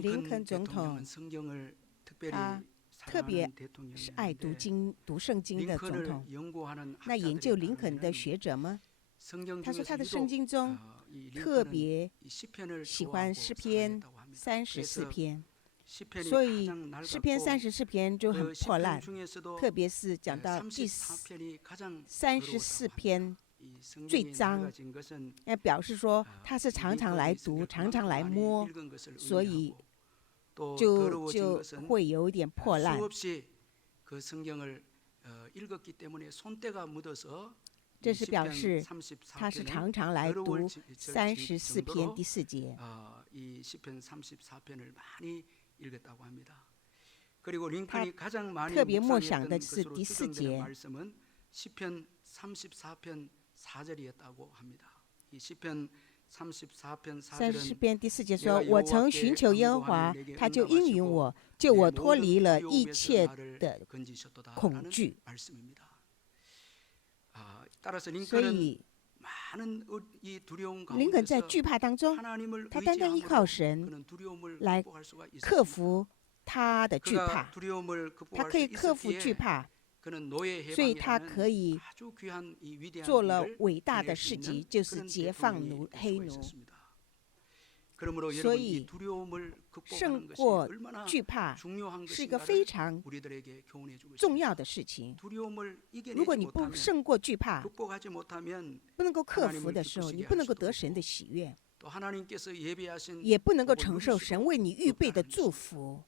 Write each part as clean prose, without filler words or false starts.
林肯总统他特别是爱读圣经的总统。那研究林肯的学者们，他说他的圣经中特别喜欢诗篇34篇，所以诗篇34篇就很破烂，特别是讲到第34篇最脏，表示说他是常常来读，常常来摸，所以就会有一点破烂。这是表示他是常常来读34篇第4节。他特别默想的是第4节。34篇第4节说：“我曾寻求耶和华，他就应允我，救我脱离了一切的恐惧。”所以，林肯在惧怕当中，他单单依靠神来克服他的惧怕，他可以克服惧怕。所以他可以做了伟大的事迹，就是解放黑奴。所以胜过惧怕是一个非常重要的事情。如果你不胜过惧怕，不能够克服的时候，你不能够得神的喜悦，也不能够承受神为你预备的祝福。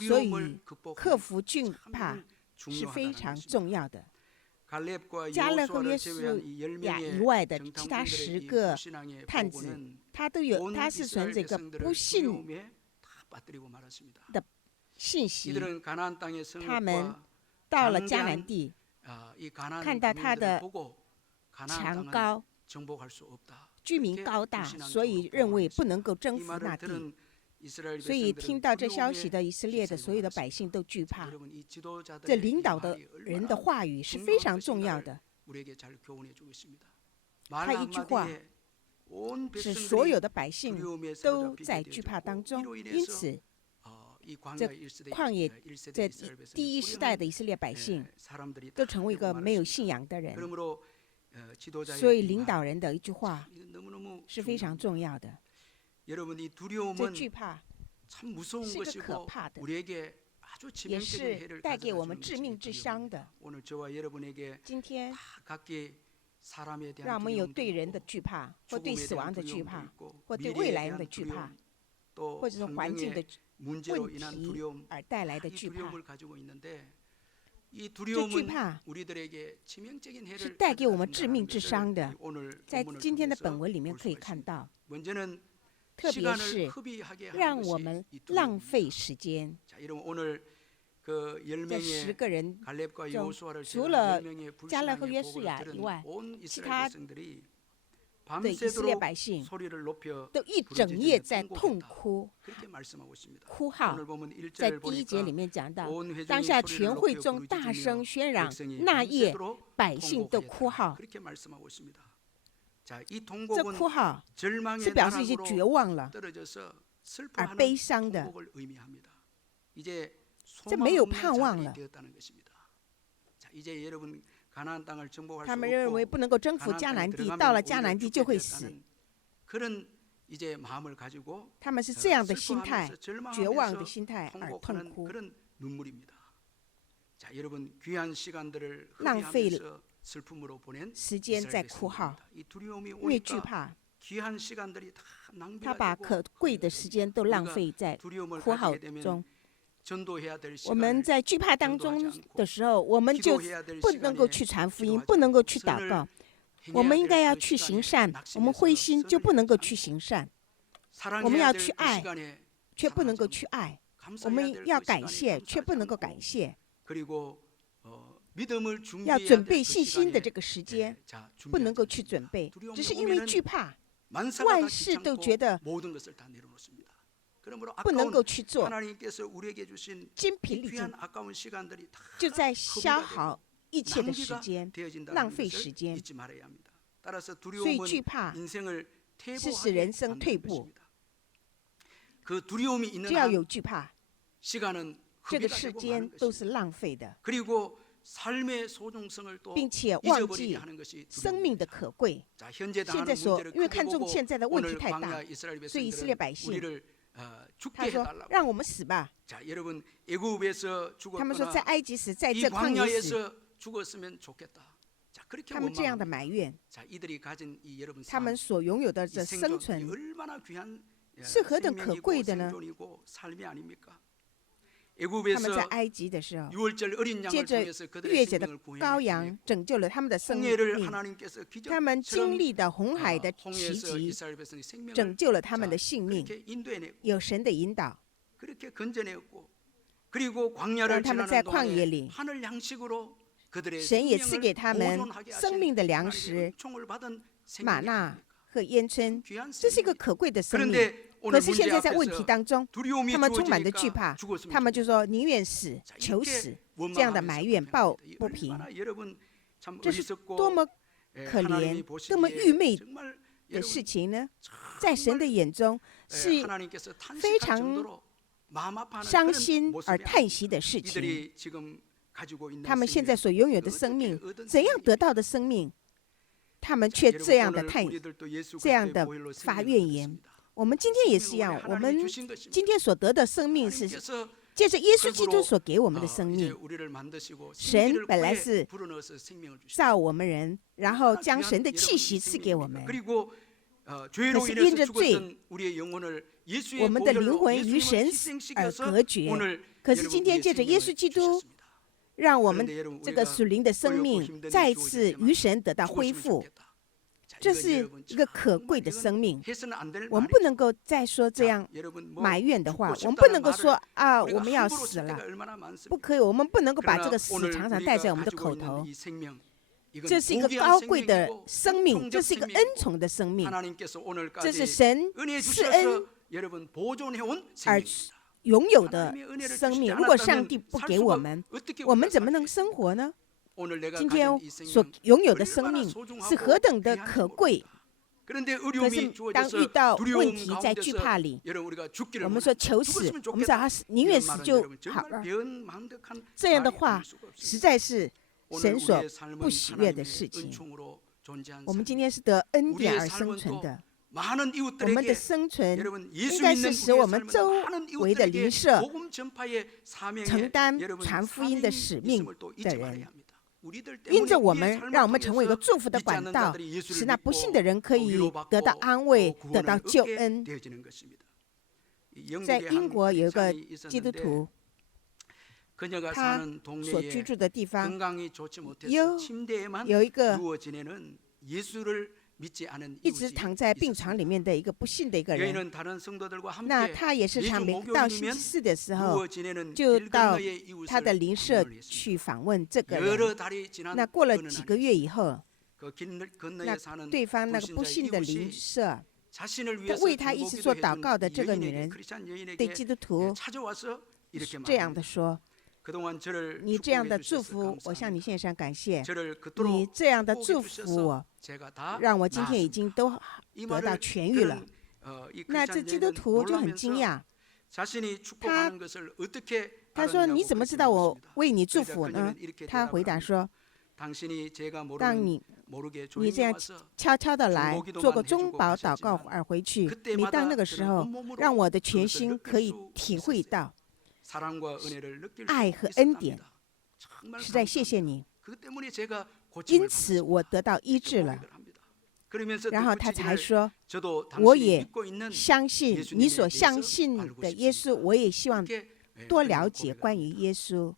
所以克服惧怕是非常重要的。迦勒和约书亚以外的其他10个探子，他是从这个不信的信息，他们到了迦南地，看到他的墙高，居民高大，所以认为不能够征服那地。所以听到这消息的以色列的所有的百姓都惧怕。这领导的人的话语是非常重要的。他一句话使所有的百姓都在惧怕当中。因此，这旷野这第1世代的以色列百姓都成为一个没有信仰的人。所以领导人的一句话是非常重要的。这惧怕是个可怕的，也是带给我们致命之伤的。今天让我们有对人的惧怕，或对死亡的惧怕，或对未来的惧怕，或者是环境的问题而带来的惧怕。这惧怕是带给我们致命之伤的。在今天的本文里面可以看到，特别是让我们浪费时间。这10个人中，除了迦勒和约书亚以外，其他的以色列百姓都一整夜在痛哭哭号。在第1节里面讲到，当下全会中大声宣嚷，那夜百姓都哭号。这哭号是表示一些绝望了，而悲伤的，这没有盼望了。他们认为不能够征服迦南地，到了迦南地就会死。他们是这样的心态，绝望的心态而痛哭，浪费了时间在哭号，因为惧怕，他把可贵的时间都浪费在哭号中。我们在惧怕当中的时候，我们就不能够去传福音，不能够去祷告。我们应该要去行善，我们灰心就不能够去行善。我们要去爱，却不能够去爱。我们要感谢，却不能够感谢。要准备信心的这个时间，不能够去准备，只是因为惧怕，万事都觉得不能够去做，精疲力尽，就在消耗一切的时间，浪费时间。所以惧怕是使人生退步。只要有惧怕，这个世间都是浪费的，并且忘记生命的可贵。现在因为看重现在的问题太大，所以以色列百姓他说让我们死吧。他们说在埃及死，在这旷野死。他们这样的埋怨，他们所拥有的这生存是何等可贵的呢？他们在埃及的时候，借着逾越节的羔羊拯救了他们的生命，他们经历的红海的奇迹拯救了他们的性命，有神的引导，让他们在旷野里，神也赐给他们生命的粮食，玛纳和烟春，这是一个可贵的生命。可是现在在问题当中，他们充满着惧怕，他们就说宁愿死，求死，这样的埋怨抱不平。这是多么可怜、多么愚昧的事情呢？在神的眼中是非常伤心而叹息的事情。他们现在所拥有的生命，怎样得到的生命，他们却这样的发怨言。我们今天也是一样，我们今天所得的生命是借着耶稣基督所给我们的生命。神本来是造我们人，然后将神的气息赐给我们。可是因着罪，我们的灵魂与神而隔绝。可是今天借着耶稣基督，让我们这个属灵的生命再次与神得到恢复。这是一个可贵的生命，我们不能够再说这样埋怨的话，我们不能够说啊，我们要死了，不可以，我们不能够把这个死常常带在我们的口头。这是一个高贵的生命，这是一个恩宠的生命，这是神施恩而拥有的生命。如果上帝不给我们，我们怎么能生活呢？今天所拥有的生命是何等的可贵，可是当遇到问题，在惧怕里，我们说求死，我们说宁愿死就好了。这样的话，实在是神所不喜悦的事情。我们今天是得恩典而生存的，我们的生存应该是使我们周围的邻舍承担传福音的使命的人。因着我们，让我们成为一个祝福的管道，使那不幸的人可以得到安慰，得到救恩。在英国有一个基督徒，他所居住的地方有一个一直躺在病床里面的一个不幸的一个人。那他也是每到星期四的时候，就到他的邻舍去访问这个人。那过了几个月以后，那对方那个不幸的邻舍，为他一直做祷告的这个女人，对基督徒这样的说：你这样的祝福，我向你献上感谢。你这样的祝福我，让我今天已经都得到痊愈了。那这基督徒就很惊讶，他说：你怎么知道我为你祝福呢？他回答说：当你这样悄悄的来做个中保祷告而回去，每当那个时候，让我的全心可以体会到爱和恩典，实在谢谢你。因此我得到医治了。然后他才说：我也相信你所相信的耶稣，我也希望多了解关于耶稣。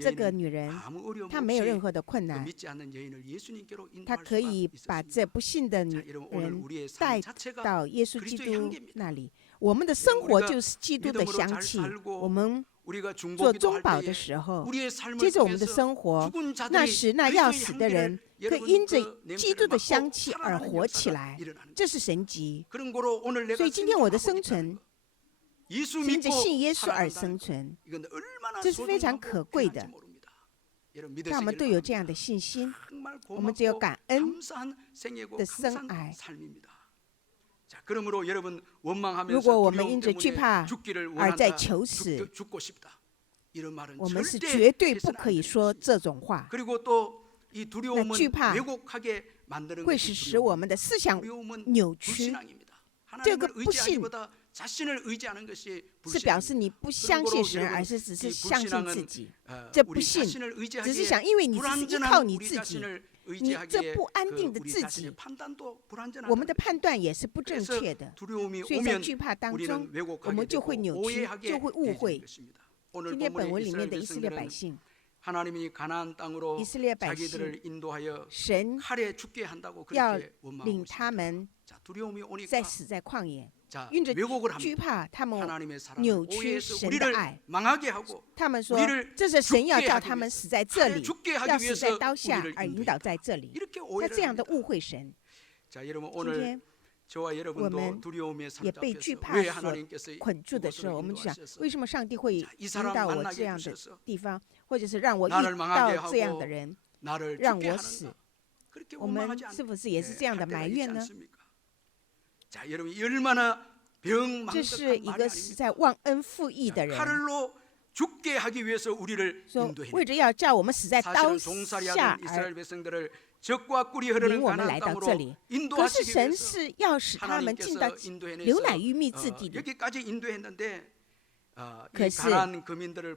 这个女人她没有任何的困难，她可以把这不信的女人带到耶稣基督那里。我们的生活就是基督的香气。我们做中保的时候，接着我们的生活，那时那要死的人可以因着基督的香气而活起来，这是神迹。所以今天我的生存是因着信耶稣而生存，这是非常可贵的。让我们都有这样的信心，我们只有感恩的生涯。如果我们因着惧怕而在求死，我们是绝对不可以说这种话。那惧怕会使我们的思想扭曲。这个不信是表示你不相信神，而是只是相信自己。这不信只是想，因为你只是依靠你自己，你这不安定的自己，我们的判断也是不正确的。所以在惧怕当中，我们就会扭曲，就会误会。今天本文里面的以色列百姓，以色列百姓，神要领他们再死在旷野，因着惧怕，他们扭曲神的爱。他们说，这是神要叫他们死在这里，要死在刀下而引导在这里。他这样的误会神。今天我们也被惧怕所捆住的时候，我们就想，为什么上帝会引导我这样的地方，或者是让我遇到这样的人，让我死？我们是不是也是这样的埋怨呢？这是一个实在忘恩负义的人，说为着要叫我们死在刀下而领我们来到这里。可是神是要使他们进到流奶与蜜之地里。可是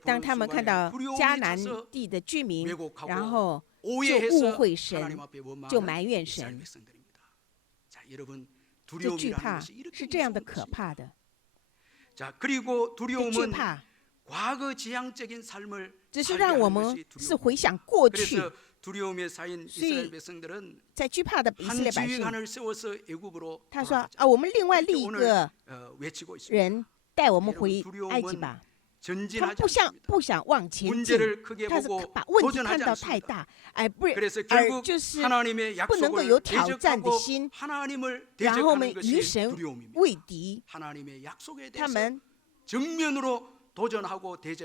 当他们看到迦南地的居民，然后就误会神，就埋怨神。这惧怕是这样的可怕的。这惧怕只是让我们是回想过去。所以在惧怕的以色列百姓，他说我们另外立一个人带我们回埃及吧。他们不想往前进，他是把问题看到太大，而就是不能够有挑战的心，然后我们与神为敌，他们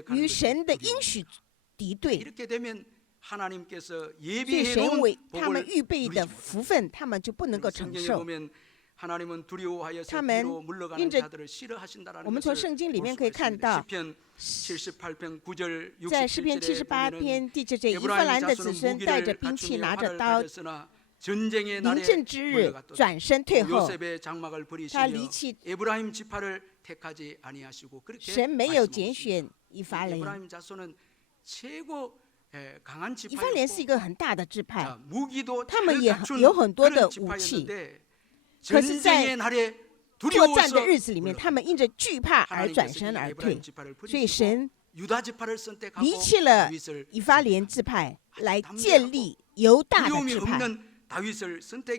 与神的应许敌对。所以神为他们预备的福分，他们就不能够承受。他们因着我们从圣经里面可以看到，在诗篇78篇第7节，以弗兰的子孙带着兵器，拿着刀，临阵之日转身退后，他离弃。神没有拣选以法莲。以法莲是一个很大的支派，他们也有很多的武器，可是在作战的日子里面，他们因着惧怕而转身而退。所以神离弃了以法莲支派，来建立犹大的支派。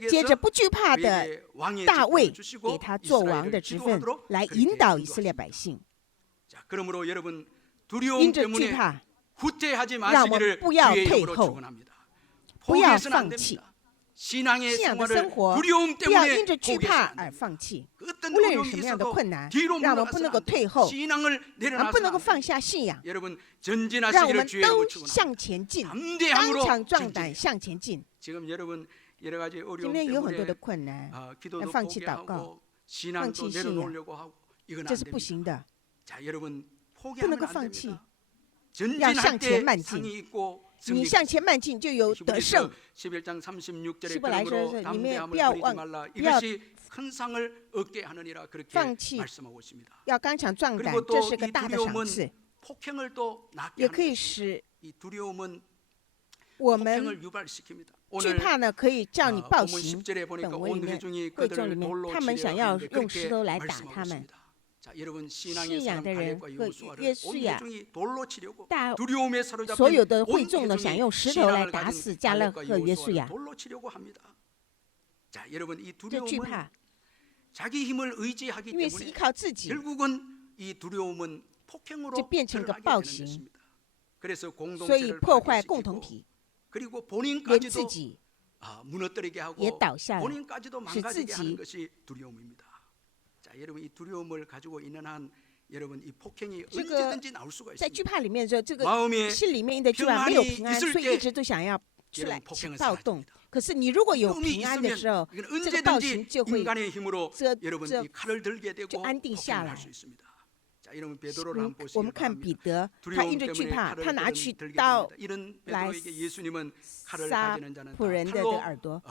接着不惧怕的大卫给他做王的职分，来引导以色列百姓。因着惧怕，让我们不要退后，不要放弃信仰的生活，不要因着惧怕而放弃。无论有什么样的困难，让我们不能够退后，不能够放下信仰，让我们都向前进，刚强壮胆向前进。今天有很多的困难，要放弃祷告，放弃信仰，这是不行的，不能够放弃。要向前迈进，你向前迈进就有得胜。希伯来说是里面不要放弃，要刚强壮胆，这是个大的赏赐，也可以使我们惧怕呢，可以叫你暴行。本文里面、会众里面，他们想要用石头来打他们。信仰的人和约书亚，所有的会众呢，想用石头来打死迦勒和约书亚。这惧怕，因为是依靠自己，就变成个暴行，所以破坏共同体，连自己也倒下了，使自己。这个在惧怕里面的时候，这个心里面的惧怕没有平安，所以一直都想要出来起暴动。可是你如果有平安的时候，这个暴行就会就安定下来。我们看彼得，他因着惧怕，他拿起刀来杀仆人的耳朵。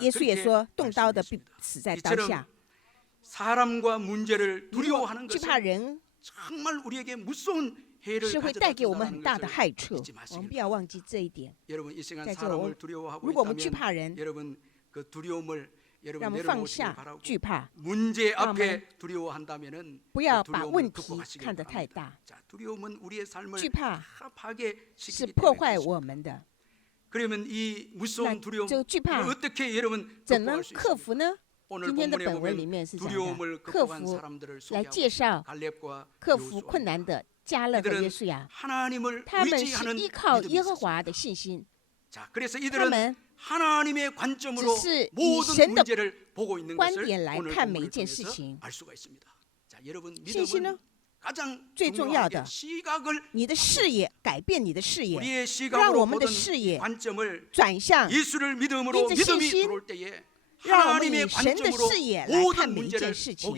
耶稣也说，动刀的必死在刀下。惧怕人是会带给我们很大的害处，我们不要忘记这一点。在这如果我们惧怕人，让我们放下惧怕，让我们不要把问题看得太大。惧怕是破坏我们的。那这个惧怕怎能克服呢？今天的本文里面是讲的克服，来介绍克服困难的迦勒和约书亚，他们是依靠耶和华的信心，他们只是以神的观点来看每一件事情。信心呢，最重要的，你的视野改变你的视野，让我们的视野转向，因着信心，让我们以神的视野来看每一件事情。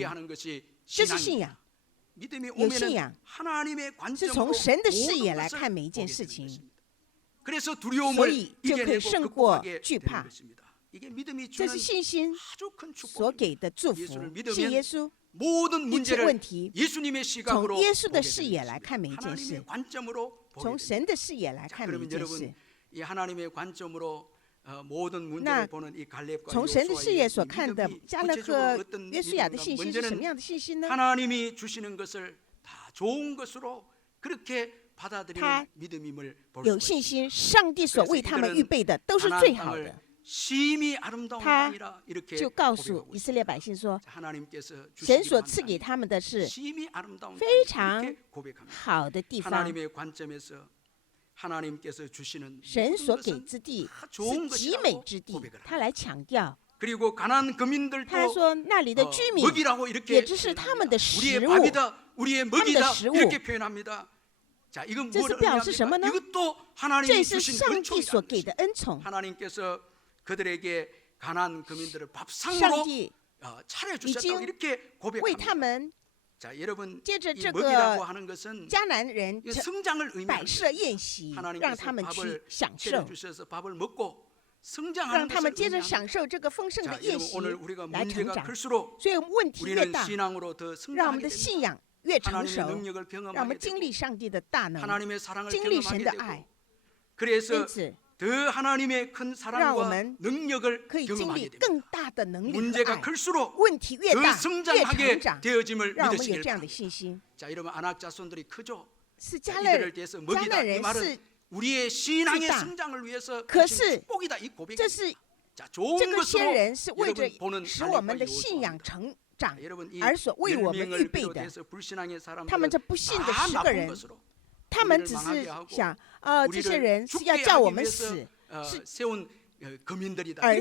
这是信仰。有信仰是从神的视野来看每一件事情，所以就可以胜过惧怕。这是信心所给的祝福。信耶稣，一切问题从耶稣的视野来看每一件事，从神的视野来看每一件事。那从神的视野所看的迦勒和约书亚的信心是什么样的信心呢？他有信心，上帝所为他们预备的都是最好的。他就告诉以色列百姓说，神所赐给他们的是非常好的地方。神所给之地是极美之地，他来强调。他说那里的居民也就是他们的食物，他们的食物。这是表示什么呢？这是上帝所给的恩宠。上帝已经为他们借着这个迦南人摆设宴席，让他们去享受，让他们接着享受这个丰盛的宴席来成长。所以问题越大，让我们的信仰越成熟，让我们经历上帝的大能，经历神的爱。因此让我们可以经历更大的能力和爱。问题越大，越成长，让我们有这样的信心。是迦勒人是巨大，可是这个先人是为着使我们的信仰成长而所为我们预备的。他们这不信的10个人，他们只是想，这些人是要叫我们死，是而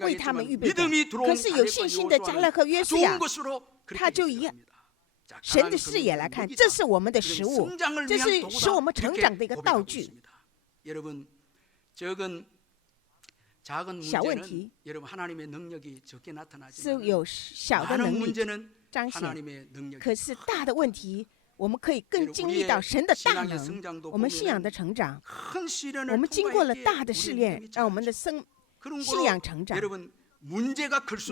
为他们预备的。可是有信心的迦勒和约书亚，他就以神的视野来看，这是我们的食物，这是使我们成长的一个道具。小问题是有小的能力彰显，可是大的问题我们可以更经历到神的大能，我们信仰的成长。我们经过了大的试炼，让我们的信仰成长。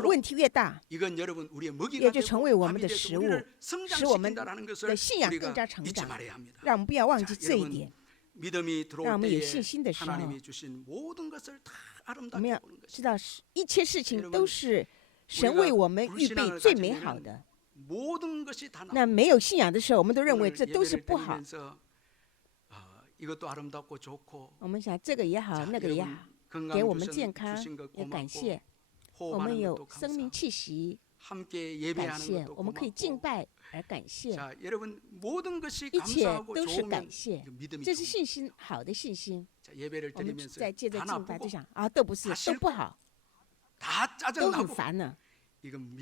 问题越大，也就成为我们的食物，使我们的信仰更加成长。让我们不要忘记这一点。让我们有信心的时候，我们要知道一切事情都是神为我们预备最美好的。那没有信仰的时候，我们都认为这都是不好。我们想这个也好，那个也好，给我们健康也感谢。我们有生命气息，感谢。我们可以敬拜而感谢，一切都是感谢。这是信心，好的信心。我们在接着敬拜就想都不是，都不好，都很烦呢。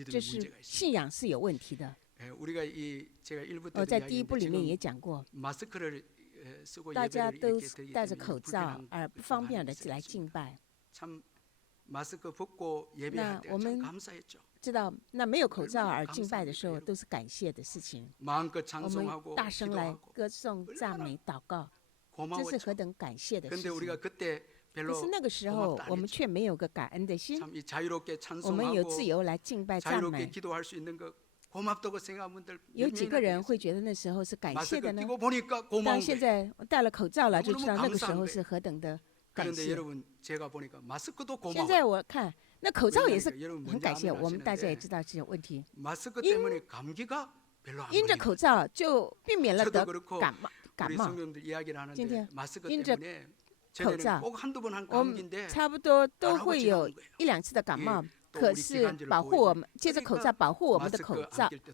这是信仰是有问题的。我在第一部里面也讲过，大家都戴着口罩而不方便的来敬拜。那我们知道，那没有口罩而敬拜的时候，都是感谢的事情。我们大声来歌颂、赞美、祷告，这是何等感谢的事情。可是那个时候，我们却没有个感恩的心。我们有自由来敬拜、赞美。有几个人会觉得那时候是感谢的呢？当现在戴了口罩了，就知道那个时候是何等的感谢。现在我看那口罩也是很感谢，我们大家也知道这些问题。因着口罩就避免了得感冒。今天因着口罩，我们差不多都会有1、2次的感冒。可是保护我们，借着口罩保护我们的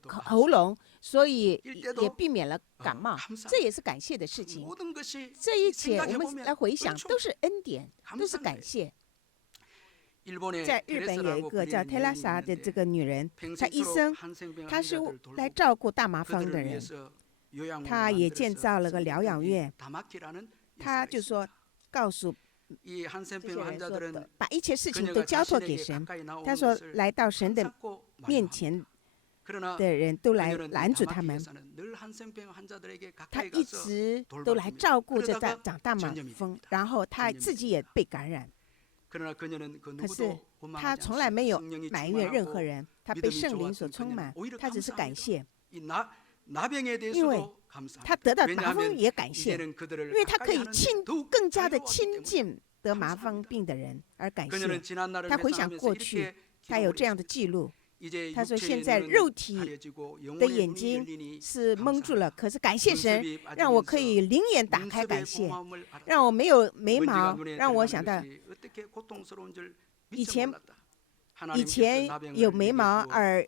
喉咙，所以也避免了感冒，这也是感谢的事情。这一切我们来回想，都是恩典，都是感谢。在日本有一个叫泰拉莎的这个女人，她医生，她是来照顾大麻风的人，她也建造了个疗养院。她就说，告诉这些人说的，把一切事情都交托给神。他说，来到神的面前的人都来拦住他们。他一直都来照顾着长大麻风，然后他自己也被感染。可是他从来没有埋怨任何人，他被圣灵所充满，他只是感谢。因为他得到麻风也感谢，因为他可以更加的亲近得麻风病的人而感谢。他回想过去，他有这样的记录。他说现在肉体的眼睛是蒙住了，可是感谢神让我可以灵眼打开，感谢让我没有眉毛，让我想到以前有眉毛而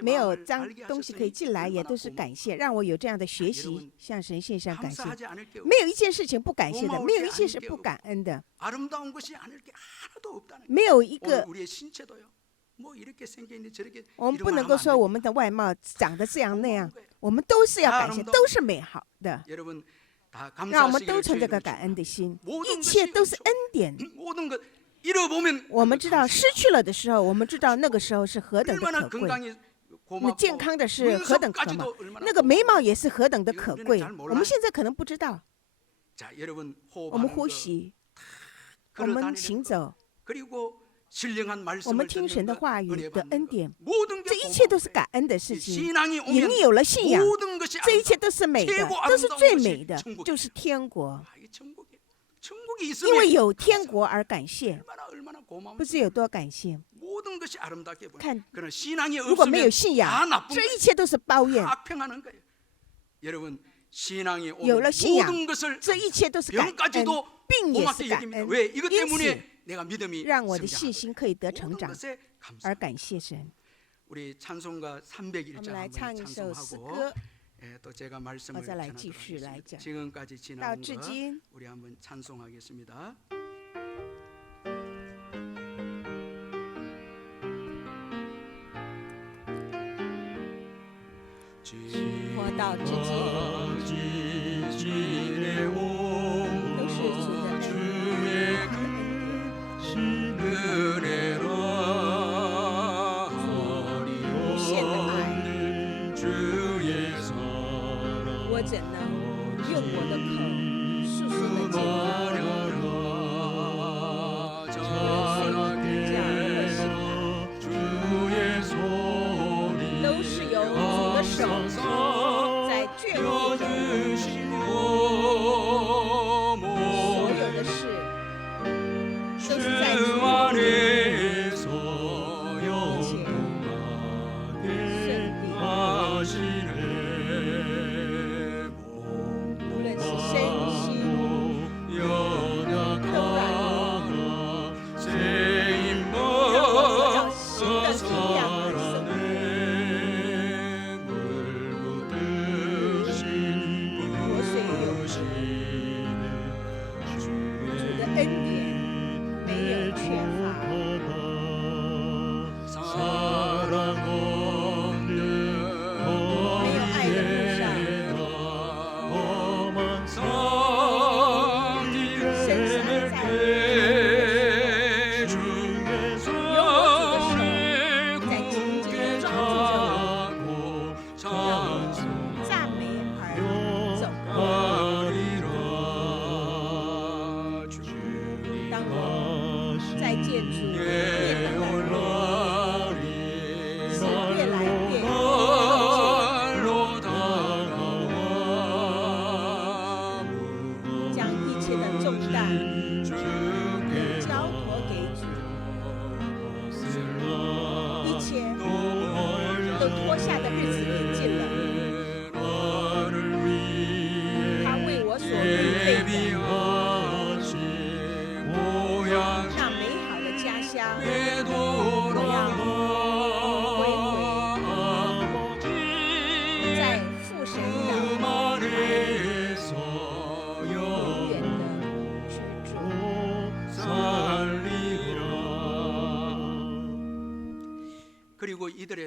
没有脏东西可以进来，也都是感谢，让我有这样的学习，向神献上感谢。没有一件事情不感谢的，没有一件是不感恩的，没有一个。我们不能够说我们的外貌长得这样那样，我们都是要感谢，都是美好的。让我们都存这个感恩的心，一切都是恩典。我们知道失去了的时候，我们知道那个时候是何等的可贵。那健康的是何等可贵，那个眉毛也是何等的可贵。我们现在可能不知道。我们呼吸，我们行走，我们听神的话语的恩典，这一切都是感恩的事情。因有了信仰，这一切都是美的，都是最美的，就是天国。因为有天国而感谢，不知有多感谢。看，如果没有信仰，这一切都是抱怨。有了信仰，这一切都是感恩，并也是感恩。因此，让我的信心可以得成长，而感谢神。我们来唱一首诗歌，我再来继续来讲。到至今，活到至今，都是主的恩典。无限的爱，我怎能用我的口述说的尽？都是由主的手在眷顾中，所有的事都是在主无论是身心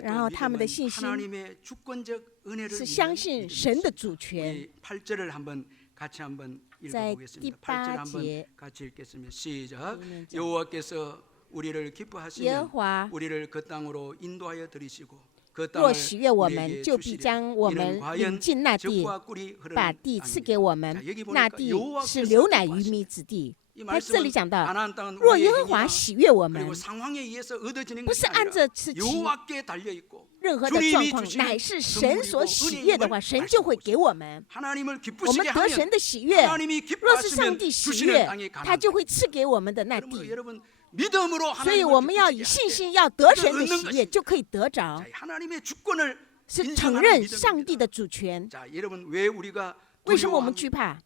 然后他们的信心是相信神的主权。在第8节，耶和华若喜悦我们，就必将我们领进那地，把地赐给我们。那地是流奶与蜜之地。他这里讲到，若耶和华喜悦我们，不是按着自己任何的状况，乃是神所喜悦的话，神就会给我们。我们得神的喜悦，若是上帝喜悦，他就会赐给我们的那地。所以我们要以信心要得神的喜悦，就可以得着，是承认上帝的主权。为什么我们惧怕？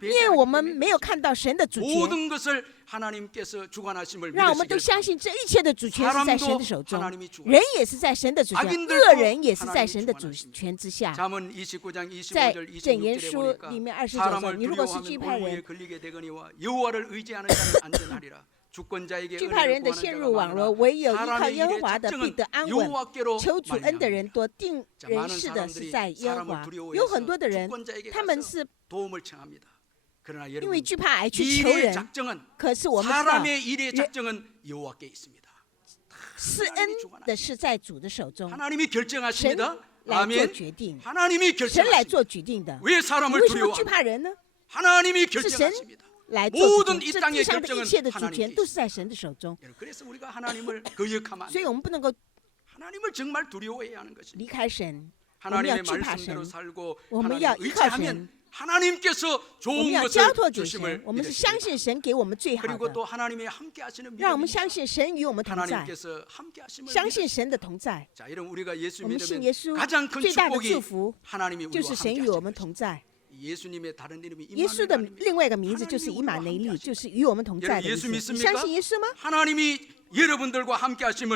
因为我们没有看到神的主权，让我们都相信这一切的主权是在神的手中，人也是在神的主权，恶人也是在神的主权之下。在箴言书里面29节，你如果是惧怕人，惧怕人的陷入网罗，唯有依靠耶和华的必得安稳。求主恩的人多，定人事的是在耶和华。有很多的人，他们是因为惧怕而去求人，可是我们知道，施恩的是在主的手中，神来做决定，神来做决定的。为什么惧怕人呢？是神来做主权，这地上的一切的主权都是在神的手中。所以我们不能够离开神，我们要惧怕神，我们要依靠神，我们要交托给神。我们是相信神给我们最好的，让我们相信神与我们同在，相信神的同在。我们信耶稣最大的祝福就是神与我们同在。耶稣的另外一个名字就是以马内利，就是与我们同在的意思。你相信耶稣吗？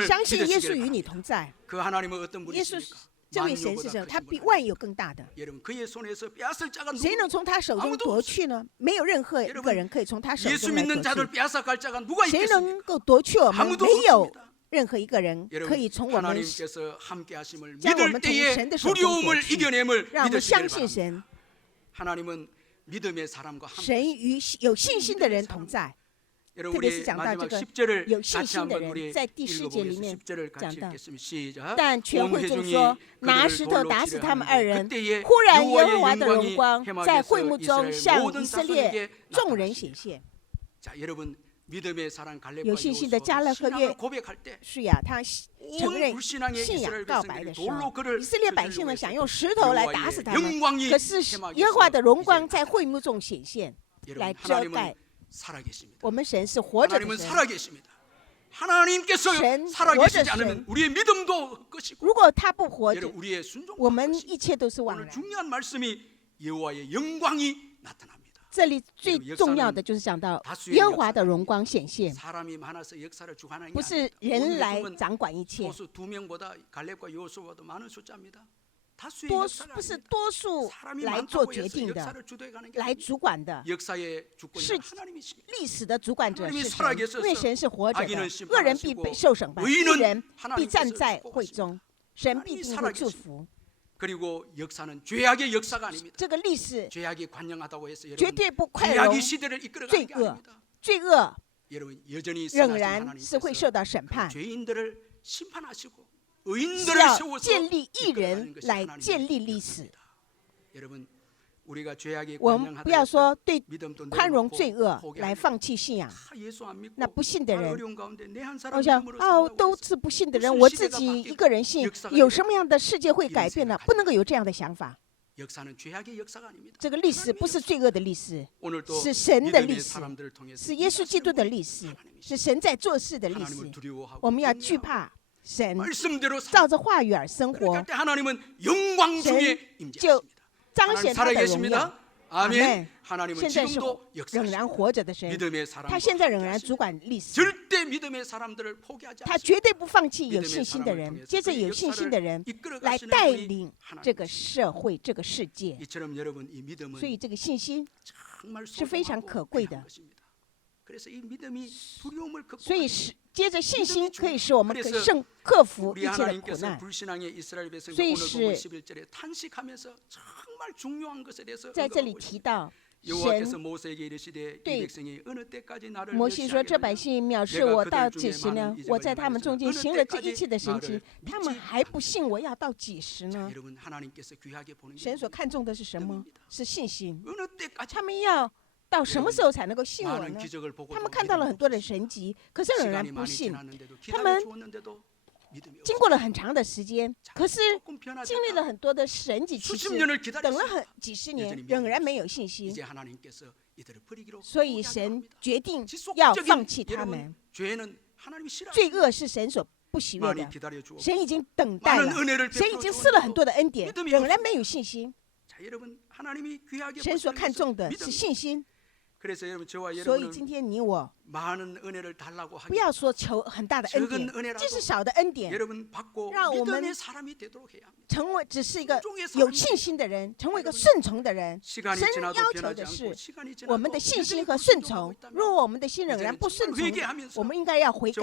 相信耶稣与你同在。耶稣这位神是神，他比万有更大的。谁能从他手中夺去呢？没有任何一个人可以从他手中来夺去。谁能够夺去我们？没有任何一个人可以从我们将我们从神的手中夺去。让我们相信神。神与有信心的人同在，特别是讲到这个有信心的人，在第10节里面讲到，但全会众说，拿石头打死他们2人。忽然耶和华的荣光在会幕中向以色列众人显现。有信心的加勒和约书亚，他承认信仰告白的时候，以色列百姓呢想用石头来打死他们，可是耶和华的荣光在会幕中显现，来遮盖。我们神是活着的神，神活着神，如果他不活着，我们一切都是枉然。这里最重要的就是讲到耶和华的荣光显现，不是人来掌管一切，不是多数来做决定的，来主管的，是历史的主管者是神，因为神是活着的，恶人必受审判，义人必站在会中，神必定会祝福。这个历史绝对不快容罪恶，罪恶仍然是会受到审判，是要建立义人来建立历史。我们不要说对宽容罪恶来放弃信仰。那不信的人，我想都是不信的人，我自己一个人信，有什么样的世界会改变呢？不能够有这样的想法。这个历史不是罪恶的历史，是神的历史，是耶稣基督的历史，是神在做事的历史。我们要惧怕神，照着话语而生活，神就彰显他的荣耀。阿们。现在是仍然活着的神，他现在仍然主管历史，他绝对不放弃有信心的人，接着有信心的人来带领这个社会这个世界。所以这个信心是非常可贵的。所以接着信心可以使我们克服一切的苦难。所以是在这里提到神对摩西说：“这百姓藐视我到几时呢？我在他们中间行了这一切的神迹，他们还不信我，要到几时呢？”神所看重的是什么？是信心。他们要到什么时候才能够信我呢？他们看到了很多的神迹，可是仍然不信。他们经过了很长的时间，可是经历了很多的神迹奇事，等了几十年，仍然没有信心。所以神决定要放弃他们。罪恶是神所不喜悦的，神已经等待了，神已经施了很多的恩典，仍然没有信心。神所看重的是信心。所以今天你我不要说求很大的恩典，即使少的恩典，让我们成为只是一个有信心的人，成为一个顺从的人。神要求的是我们的信心和顺从。如果我们的心仍然不顺从，我们应该要悔改，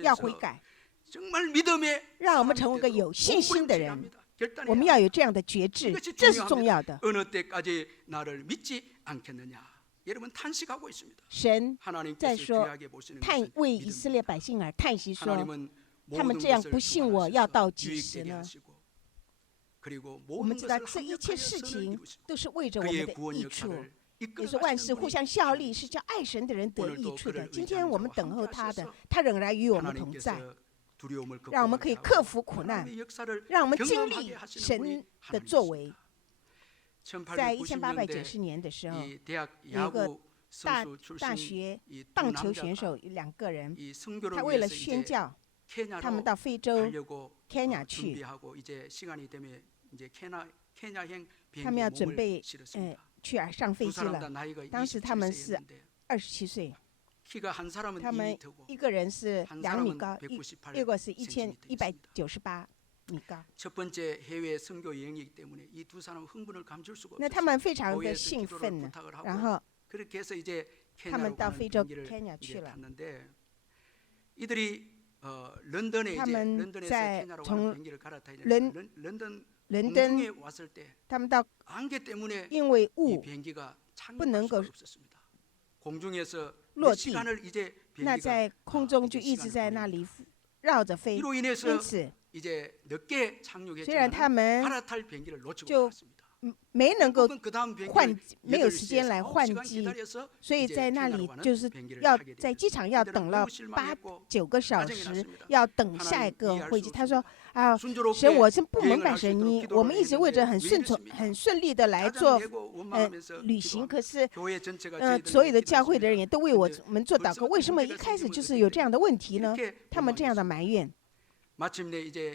要悔改，让我们成为一个有信心的人。我们要有这样的觉志，这是重要的。神在说，为以色列百姓而叹息说，他们这样不信我，要到几时呢？我们知道这一切事情都是为着我们的益处，也是万事互相效力，是叫爱神的人得益处的。今天我们等候他的，他仍然与我们同在，让我们可以克服苦难，让我们经历神的作为。在1890年的时候，有一个大学棒球选手2个人，他为了宣教，他们到非洲Kenya去，他们要准备去上飞机了。当时他们是27岁，他们一个人是2米高，一个是198米高。那他们非常的兴奋呢，然后他们到非洲 Kenya 去了。他们从伦敦，他们到，因为雾不能够落地，那在空中就一直在那里绕着飞，因此虽然他们就没能够没有时间来换机，所以在那里就是要在机场要等了8、9个小时，要等下一个飞机。他说：“啊，神，我真不明白神，我们一直为着很顺利的来做旅行，可是所有的教会的人也都为我们做祷告，为什么一开始就是有这样的问题呢？”他们这样的埋怨。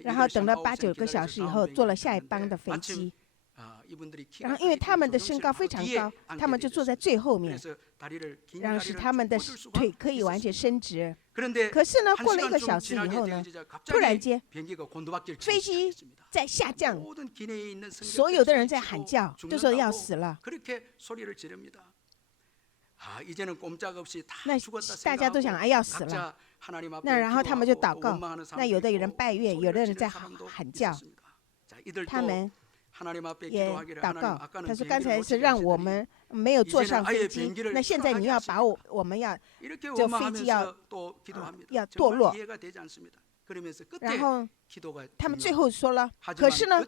然后等了8、9个小时以后，坐了下一班的飞机。然后因为他们的身高非常高，他们就坐在最后面，然后使他们的腿可以完全伸直。可是呢，过了1个小时以后呢，突然间飞机在下降，所有的人在喊叫，就说要死了。那大家都想要死了。那然后他们就祷告，那有的人拜月，有的人在喊叫，他们也祷告。他说：“刚才是让我们没有坐上飞机，那现在你要把我们要这飞机要堕落。”然后他们最后说了：“可是呢，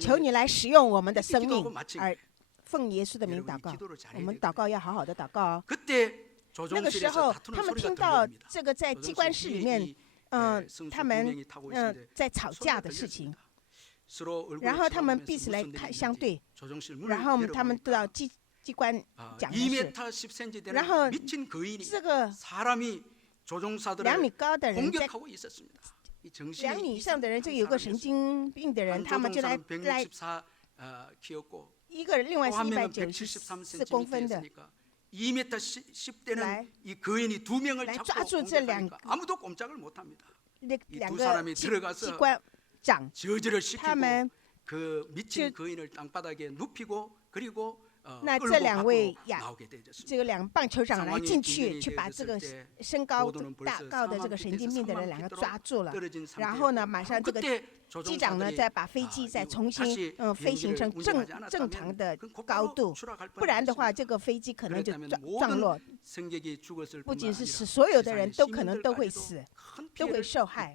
求你来使用我们的生命，而奉耶稣的名祷告。我们祷告要好好的祷告哦。”那个时候，他们听到这个在机关室里面，他们在吵架的事情，然后他们彼此来相对，然后他们都到机关讲的事，然后这个2米高的人在2米以上的人，就有个神经病的人，他们就来一个人，另外是194公分的。来抓住这2个机关长，他们就那这两位这个两棒球场来进去把这个身高大高的这个神经病的人两个抓住了，然后呢，马上这个机长呢再把飞机再重新飞行成正常的高度，不然的话这个飞机可能就撞落，不仅是所有的人都可能都会死，都会受害。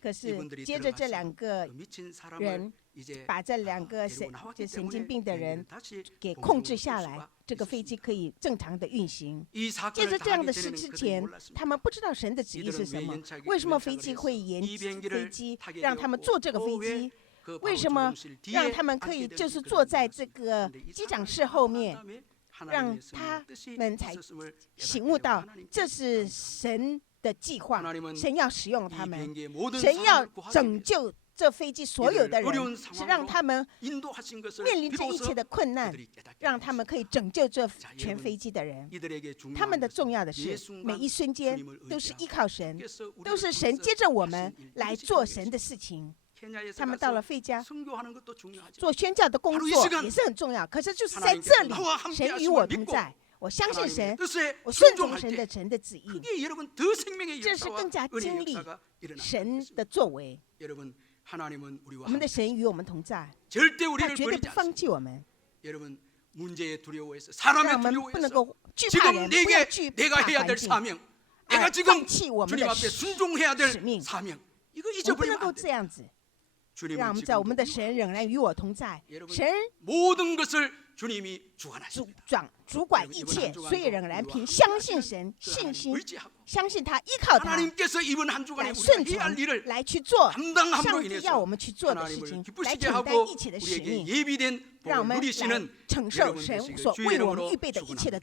可是接着这两个人把这两个神经病的人给控制下来，这个飞机可以正常的运行。接着这样的事之前，他们不知道神的旨意是什么，为什么飞机会延飞机，让他们坐这个飞机，为什么让他们可以就是坐在这个机长室后面，让他们才醒悟到这是神的计划，神要使用他们，神要拯救这飞机所有的人，是让他们面临这一切的困难，让他们可以拯救这全飞机的人。他们的重要的是每一瞬间都是依靠神，都是神接着我们来做神的事情。他们到了费加做宣教的工作也是很重要，可是就是在这里，神与我同在，我相信神，我顺从神的旨意，这是更加经历神的作为。我们的神与我们同在，他绝对不放弃我们，让我们不能够惧怕人，不要惧怕环境，放弃我们的使命。我不能够这样子，让我们在我们的神仍然与我同在，神主管一切，所以仍然凭相信神、信心，相信他，依靠他，来顺从，来去做上帝要我们去做的事情，来承担一切的使命，让我们来承受神所为我们预备的一切的